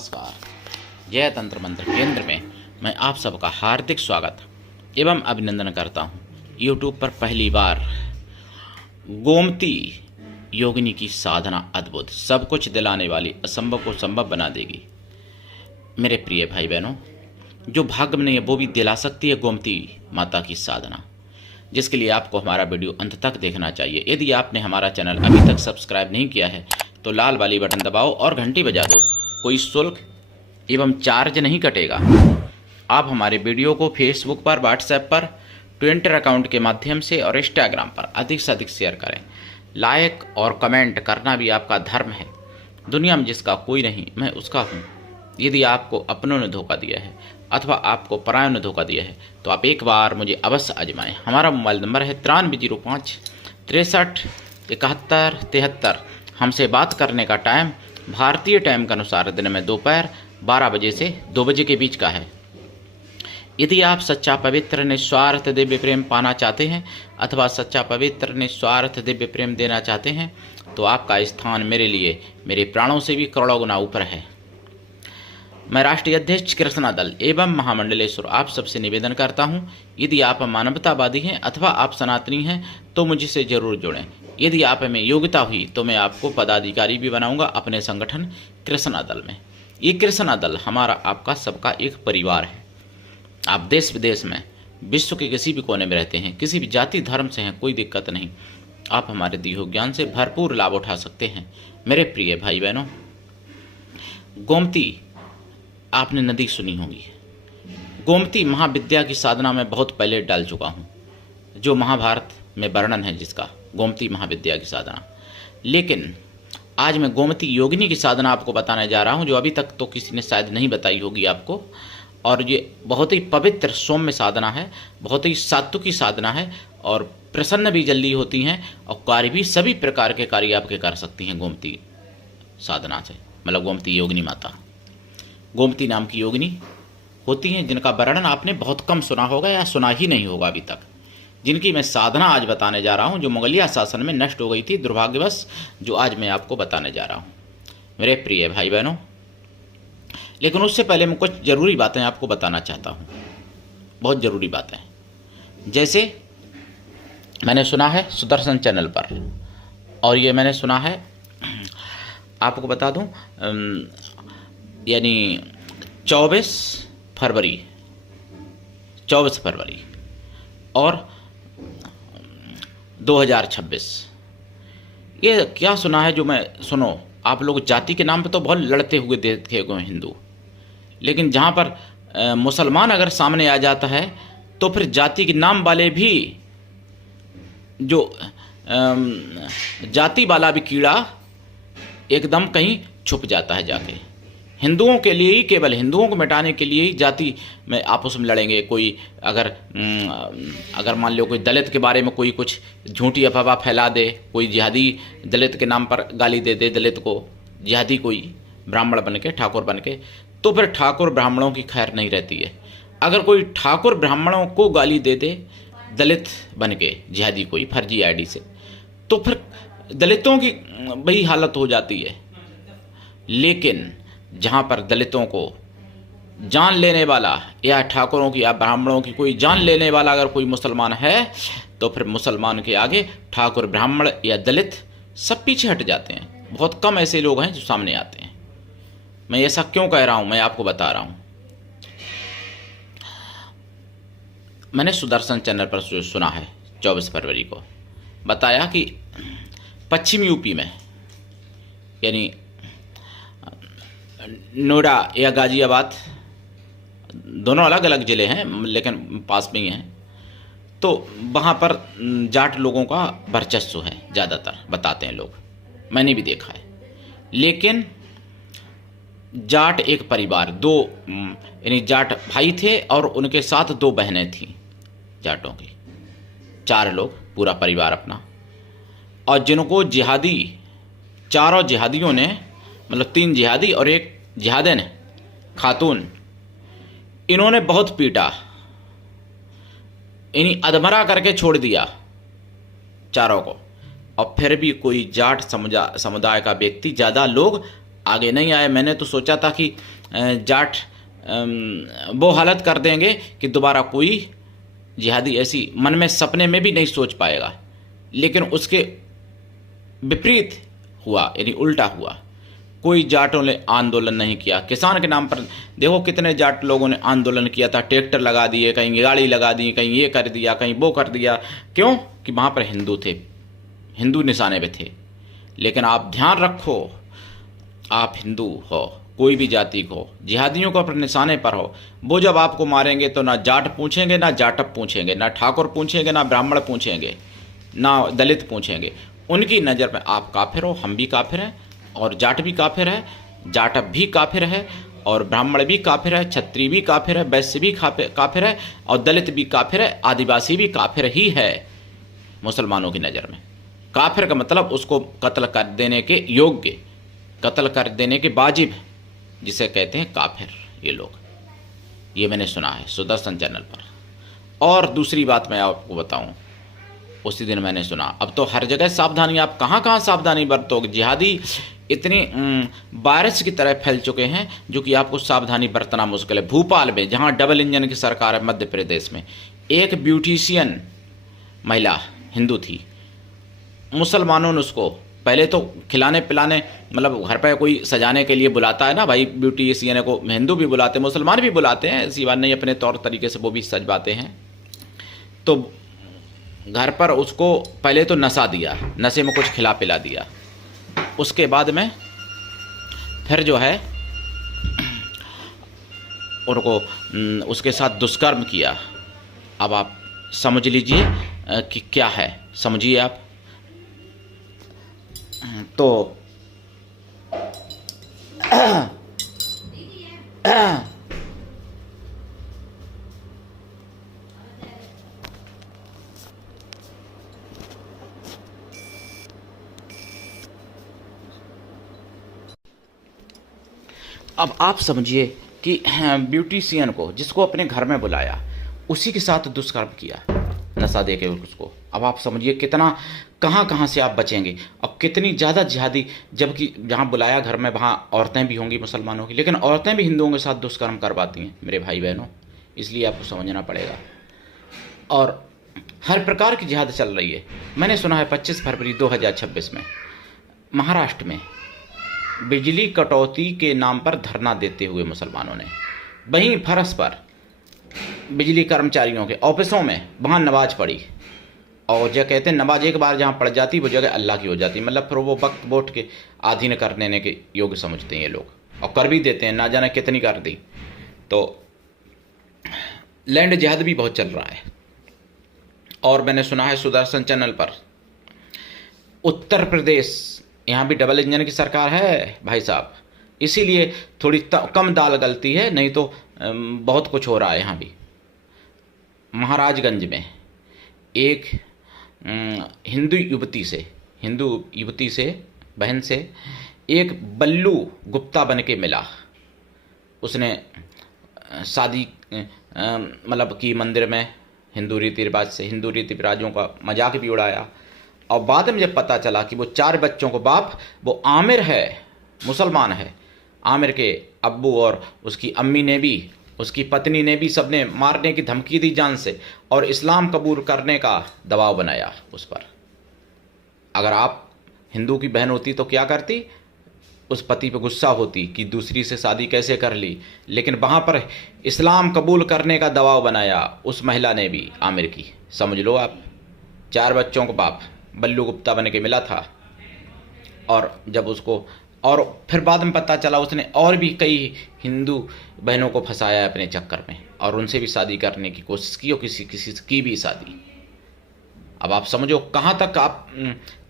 नमस्कार। जय तंत्र मंत्र केंद्र में मैं आप सबका हार्दिक स्वागत एवं अभिनंदन करता हूँ। यूट्यूब पर पहली बार गोमती योगिनी की साधना अद्भुत, सब कुछ दिलाने वाली, असंभव को संभव बना देगी। मेरे प्रिय भाई बहनों, जो भाग्य में नहीं है वो भी दिला सकती है गोमती माता की साधना, जिसके लिए आपको हमारा वीडियो अंत तक देखना चाहिए। यदि आपने हमारा चैनल अभी तक सब्सक्राइब नहीं किया है तो लाल वाली बटन दबाओ और घंटी बजा दो। कोई शुल्क एवं चार्ज नहीं कटेगा। आप हमारे वीडियो को फेसबुक पर, व्हाट्सएप पर, ट्विटर अकाउंट के माध्यम से और इंस्टाग्राम पर अधिक से अधिक शेयर करें। लाइक और कमेंट करना भी आपका धर्म है। दुनिया में जिसका कोई नहीं, मैं उसका हूँ। यदि आपको अपनों ने धोखा दिया है अथवा आपको परायों ने धोखा दिया है तो आप एक बार मुझे अवश्य आजमाएं। हमारा मोबाइल नंबर है 9305 63 71 73। हमसे बात करने का टाइम भारतीय टाइम के अनुसार दिन में दोपहर 12 बजे से 2 बजे के बीच का है। यदि आप सच्चा पवित्र निस्वार्थ दिव्य प्रेम पाना चाहते हैं अथवा सच्चा पवित्र निस्वार्थ दिव्य प्रेम देना चाहते हैं तो आपका स्थान मेरे लिए मेरे प्राणों से भी करोड़ों गुना ऊपर है। मैं राष्ट्रीय अध्यक्ष कृष्णा दल एवं महामंडलेश्वर आप सबसे निवेदन करता हूं, यदि आप मानवतावादी हैं अथवा आप सनातनी हैं तो मुझसे जरूर जुड़ें। यदि आप में योग्यता हुई तो मैं आपको पदाधिकारी भी बनाऊंगा अपने संगठन कृष्णा दल में। ये कृष्णा दल हमारा आपका सबका एक परिवार है। आप देश विदेश में, विश्व के किसी भी कोने में रहते हैं, किसी भी जाति धर्म से हैं, कोई दिक्कत नहीं। आप हमारे दिए हुए ज्ञान से भरपूर लाभ उठा सकते हैं। मेरे प्रिय भाई बहनों, गोमती आपने नदी सुनी होगी। गोमती महाविद्या की साधना में बहुत पहले डाल चुका हूँ, जो महाभारत में वर्णन है जिसका, गोमती महाविद्या की साधना। लेकिन आज मैं गोमती योगिनी की साधना आपको बताने जा रहा हूँ, जो अभी तक तो किसी ने शायद नहीं बताई होगी आपको। और ये बहुत ही पवित्र सौम्य साधना है, बहुत ही सात्विकी साधना है और प्रसन्न भी जल्दी होती हैं और कार्य भी सभी प्रकार के कार्य आपके कर सकती हैं गोमती साधना से। मतलब गोमती योगिनी माता, गोमती नाम की योगिनी होती हैं जिनका वर्णन आपने बहुत कम सुना होगा या सुना ही नहीं होगा अभी तक, जिनकी मैं साधना आज बताने जा रहा हूं, जो मुगलिया शासन में नष्ट हो गई थी दुर्भाग्यवश, जो आज मैं आपको बताने जा रहा हूं मेरे प्रिय भाई बहनों। लेकिन उससे पहले मैं कुछ ज़रूरी बातें आपको बताना चाहता हूं, बहुत ज़रूरी बातें। जैसे मैंने सुना है सुदर्शन चैनल पर, और ये मैंने सुना है, आपको बता दूं, यानी 24 फरवरी और 2026, ये क्या सुना है जो मैं, सुनो, आप लोग जाति के नाम पे तो बहुत लड़ते हुए देखे गए हिंदू, लेकिन जहाँ पर मुसलमान अगर सामने आ जाता है तो फिर जाति के नाम वाले भी, जो जाति वाला भी कीड़ा एकदम कहीं छुप जाता है जाके। हिंदुओं के लिए ही, केवल हिंदुओं को मिटाने के लिए ही जाति में आपस में लड़ेंगे। कोई अगर मान लो कोई दलित के बारे में कोई कुछ झूठी अफवाह फैला दे, कोई जिहादी दलित के नाम पर गाली दे दे दलित को, जिहादी कोई ब्राह्मण बन के, ठाकुर बन के, तो फिर ठाकुर ब्राह्मणों की खैर नहीं रहती है। अगर कोई ठाकुर ब्राह्मणों को गाली दे दे दलित बन के, जिहादी कोई फर्जी आईडी से, तो फिर दलितों की वही हालत हो जाती है। लेकिन जहाँ पर दलितों को जान लेने वाला, या ठाकुरों की या ब्राह्मणों की कोई जान लेने वाला अगर कोई मुसलमान है, तो फिर मुसलमान के आगे ठाकुर, ब्राह्मण या दलित सब पीछे हट जाते हैं। बहुत कम ऐसे लोग हैं जो सामने आते हैं। मैं ऐसा क्यों कह रहा हूँ, मैं आपको बता रहा हूँ। मैंने सुदर्शन चैनल पर सुना है 24 फरवरी को बताया कि पश्चिम यूपी में, यानी नोएडा या गाजियाबाद, दोनों अलग अलग ज़िले हैं लेकिन पास में ही हैं, तो वहाँ पर जाट लोगों का वर्चस्व है ज़्यादातर, बताते हैं लोग, मैंने भी देखा है। लेकिन जाट एक परिवार, दो यानी जाट भाई थे और उनके साथ 2 बहनें थीं जाटों की, 4 लोग, पूरा परिवार अपना। और जिनको जिहादी, चारों जिहादियों ने, मतलब 3 जिहादी और 1 जिहादन खातून, इन्होंने बहुत पीटा, इन्हीं अधमरा करके छोड़ दिया चारों को। और फिर भी कोई जाट समुदाय का व्यक्ति, ज़्यादा लोग आगे नहीं आए। मैंने तो सोचा था कि जाट वो हालत कर देंगे कि दोबारा कोई जिहादी ऐसी मन में सपने में भी नहीं सोच पाएगा, लेकिन उसके विपरीत हुआ, यानी उल्टा हुआ। कोई जाटों ने आंदोलन नहीं किया। किसान के नाम पर देखो कितने जाट लोगों ने आंदोलन किया था, ट्रैक्टर लगा दिए, कहीं गाड़ी लगा दी, कहीं ये कर दिया, कहीं वो कर दिया। क्यों? कि वहाँ पर हिंदू थे, हिंदू निशाने पे थे। लेकिन आप ध्यान रखो, आप हिंदू हो, कोई भी जाति को, जिहादियों को अपने निशाने पर हो, वो जब आपको मारेंगे तो ना जाट पूछेंगे, ना जाटप पूछेंगे, ना ठाकुर पूछेंगे, ना ब्राह्मण पूछेंगे, ना दलित पूछेंगे। उनकी नज़र में आप काफिर हो, हम भी काफिर हैं, और जाट भी काफिर है, जाटप भी काफिर है, और ब्राह्मण भी काफिर है, क्षत्रिय भी काफिर है, वैश्य भी काफिर है, और दलित भी काफिर है, आदिवासी भी काफिर ही है मुसलमानों की नज़र में। काफिर का मतलब उसको कत्ल कर देने के योग्य, कत्ल कर देने के वाजिब, जिसे कहते हैं काफिर ये लोग। ये मैंने सुना है सुदर्शन चैनल पर। और दूसरी बात मैं आपको बताऊं, उसी दिन मैंने सुना, अब तो हर जगह सावधानी, आप कहाँ कहाँ सावधानी बरतोगे। जिहादी इतने वायरस की तरह फैल चुके हैं जो कि आपको सावधानी बरतना मुश्किल है। भोपाल में, जहाँ डबल इंजन की सरकार है मध्य प्रदेश में, एक ब्यूटिशियन महिला हिंदू थी, मुसलमानों ने उसको पहले तो खिलाने पिलाने, मतलब घर पे कोई सजाने के लिए बुलाता है ना भाई, ब्यूटिशियन को हिंदू भी बुलाते हैं, मुसलमान भी बुलाते हैं, ऐसी बात नहीं, अपने तौर तरीके से वो भी सजवाते हैं। तो घर पर उसको पहले तो नशा दिया, नशे में कुछ खिला पिला दिया, उसके बाद में फिर जो है उनको उसके साथ दुष्कर्म किया। अब आप समझ लीजिए कि क्या है, समझिए आप। तो अब आप समझिए कि ब्यूटिशियन को, जिसको अपने घर में बुलाया, उसी के साथ दुष्कर्म किया, नशा दे के उसको। अब आप समझिए कितना, कहाँ कहाँ से आप बचेंगे। अब कितनी ज़्यादा जिहादी, जबकि जहाँ बुलाया घर में वहाँ औरतें भी होंगी मुसलमानों की, लेकिन औरतें भी हिंदुओं के साथ दुष्कर्म करवाती हैं मेरे भाई बहनों, इसलिए आपको समझना पड़ेगा। और हर प्रकार की जिहाद चल रही है। मैंने सुना है 25 फरवरी 2026 में महाराष्ट्र में बिजली कटौती के नाम पर धरना देते हुए मुसलमानों ने, वहीं फर्श पर बिजली कर्मचारियों के ऑफिसों में वहाँ नमाज पढ़ी। और जो कहते हैं नमाज एक बार जहाँ पढ़ जाती वो जगह अल्लाह की हो जाती, मतलब फिर वो वक्त वोट के अधीन कर लेने के योग्य समझते हैं ये लोग, और कर भी देते हैं, ना जाने कितनी कर दी। तो लैंड जिहाद भी बहुत चल रहा है। और मैंने सुना है सुदर्शन चैनल पर उत्तर प्रदेश, यहाँ भी डबल इंजन की सरकार है भाई साहब, इसीलिए थोड़ी कम दाल गलती है, नहीं तो बहुत कुछ हो रहा है। यहाँ भी महाराजगंज में एक हिंदू युवती से बहन से एक बल्लू गुप्ता बन के मिला। उसने शादी मतलब कि मंदिर में हिंदू रीति रिवाजों का मजाक भी उड़ाया। और बाद में जब पता चला कि वो 4 बच्चों को बाप वो आमिर है, मुसलमान है, आमिर के अब्बू और उसकी अम्मी ने भी, उसकी पत्नी ने भी, सबने मारने की धमकी दी जान से, और इस्लाम कबूल करने का दबाव बनाया उस पर। अगर आप हिंदू की बहन होती तो क्या करती? उस पति पे गुस्सा होती कि दूसरी से शादी कैसे कर ली, लेकिन वहाँ पर इस्लाम कबूल करने का दबाव बनाया उस महिला ने भी, आमिर की। समझ लो आप, 4 बच्चों को बाप बल्लू गुप्ता बन के मिला था। और जब उसको, और फिर बाद में पता चला उसने और भी कई हिंदू बहनों को फंसाया अपने चक्कर में, और उनसे भी शादी करने की कोशिश की, और किसी की भी शादी। अब आप समझो कहाँ तक आप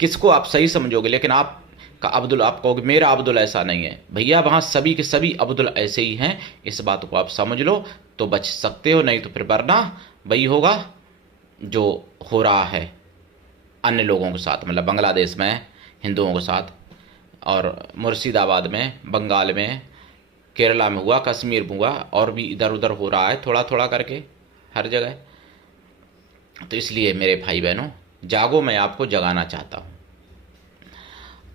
किसको आप सही समझोगे। लेकिन आप का अब्दुल, आप कहोगे मेरा अब्दुल ऐसा नहीं है भैया, वहाँ सभी के सभी अब्दुल ऐसे ही हैं। इस बात को आप समझ लो तो बच सकते हो, नहीं तो फिर वरना वही होगा जो हो रहा है अन्य लोगों के साथ, मतलब बांग्लादेश में हिंदुओं के साथ, और मुर्शिदाबाद में, बंगाल में, केरला में हुआ, कश्मीर में हुआ, और भी इधर उधर हो रहा है थोड़ा थोड़ा करके हर जगह। तो इसलिए मेरे भाई बहनों जागो, मैं आपको जगाना चाहता हूँ।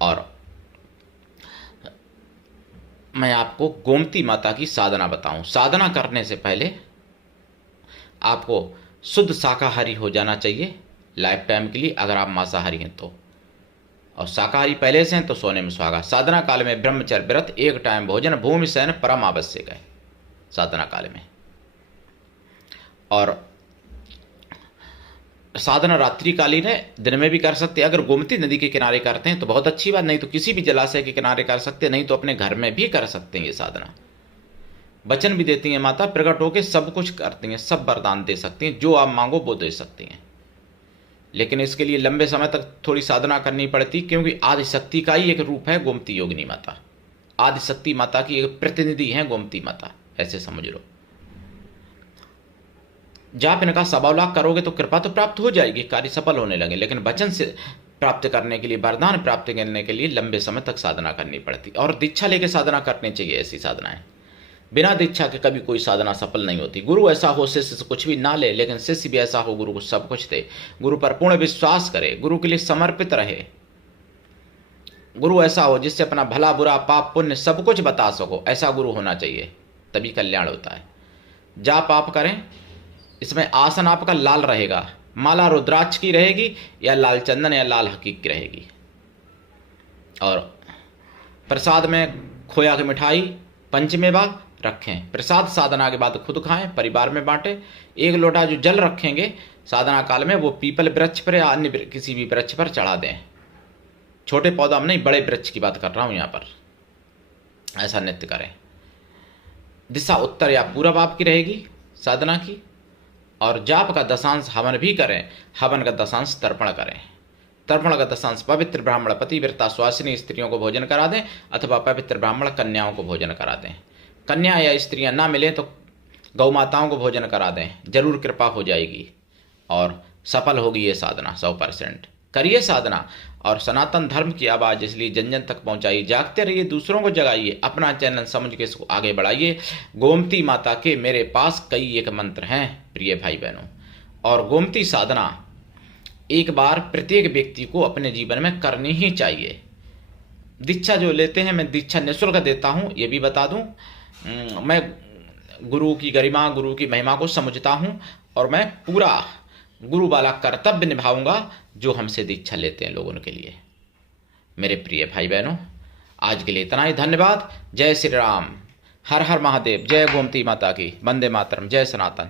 और मैं आपको गोमती माता की साधना बताऊं। साधना करने से पहले आपको शुद्ध शाकाहारी हो जाना चाहिए लाइफ टाइम के लिए, अगर आप मांसाहारी हैं तो, और शाकाहारी पहले से हैं तो सोने में सुहागा। साधना काल में ब्रह्मचर्य व्रत, एक टाइम भोजन, भूमि शयन परम आवश्यक है साधना काल में। और साधना रात्रिकालीन है, दिन में भी कर सकते हैं। अगर गोमती नदी के किनारे करते हैं तो बहुत अच्छी बात, नहीं तो किसी भी जलाशय के किनारे कर सकते हैं, नहीं तो अपने घर में भी कर सकते हैं ये साधना। वचन भी देती हैं माता, प्रकट होकर सब कुछ करती हैं, सब वरदान दे सकती हैं, जो आप मांगो वो दे सकती हैं। लेकिन इसके लिए लंबे समय तक थोड़ी साधना करनी पड़ती, क्योंकि आदिशक्ति का ही एक रूप है गोमती योगिनी माता। आदिशक्ति माता की एक प्रतिनिधि है गोमती माता, ऐसे समझ लो। जाप इनका 1.25 लाख करोगे तो कृपा तो प्राप्त हो जाएगी, कार्य सफल होने लगे। लेकिन वचन से प्राप्त करने के लिए, वरदान प्राप्त करने के लिए लंबे समय तक साधना करनी पड़ती, और दीक्षा लेके साधना करनी चाहिए। ऐसी साधनाएं बिना दीक्षा के कभी कोई साधना सफल नहीं होती। गुरु ऐसा हो शिष्य से कुछ भी ना ले, लेकिन शिष्य भी ऐसा हो गुरु को सब कुछ दे, गुरु पर पूर्ण विश्वास करे, गुरु के लिए समर्पित रहे। गुरु ऐसा हो जिससे अपना भला बुरा पाप पुण्य सब कुछ बता सको, ऐसा गुरु होना चाहिए, तभी कल्याण होता है। जाप आप करें, इसमें आसन आपका लाल रहेगा, माला रुद्राक्ष की रहेगी या लाल चंदन या लाल हकीक की रहेगी। और प्रसाद में खोया की मिठाई पंचमेवा रखें। प्रसाद साधना के बाद खुद खाएं, परिवार में बांटें। 1 लोटा जो जल रखेंगे साधना काल में, वो पीपल वृक्ष पर या अन्य किसी भी वृक्ष पर चढ़ा दें। छोटे पौधा में नहीं, बड़े वृक्ष की बात कर रहा हूं यहाँ पर। ऐसा नित्य करें। दिशा उत्तर या पूर्व आपकी रहेगी साधना की। और जाप का दशांश हवन भी करें, हवन का दशांश तर्पण करें। तर्पण का दशांश पवित्र ब्राह्मण पतिव्रता स्वासिनी स्त्रियों को भोजन करा दें, अथवा पवित्र ब्राह्मण कन्याओं को भोजन करा दें। कन्या या स्त्रियां ना मिले तो गौ माताओं को भोजन करा दें, जरूर कृपा हो जाएगी और सफल होगी ये साधना 100%। करिए साधना और सनातन धर्म की आवाज़ इसलिए जन जन तक पहुंचाइए। जागते रहिए, दूसरों को जगाइए, अपना चैनल समझ के इसको आगे बढ़ाइए। गोमती माता के मेरे पास कई एक मंत्र हैं प्रिय भाई बहनों, और गोमती साधना एक बार प्रत्येक व्यक्ति को अपने जीवन में करनी ही चाहिए। दीक्षा जो लेते हैं, मैं दीक्षा निःशुल्क देता हूँ, ये भी बता दूँ। मैं गुरु की गरिमा, गुरु की महिमा को समझता हूँ, और मैं पूरा गुरु वाला कर्तव्य निभाऊंगा जो हमसे दीक्षा लेते हैं लोगों के लिए। मेरे प्रिय भाई बहनों, आज के लिए इतना ही। धन्यवाद। जय श्री राम, हर हर महादेव, जय गोमती माता की, वंदे मातरम, जय सनातन।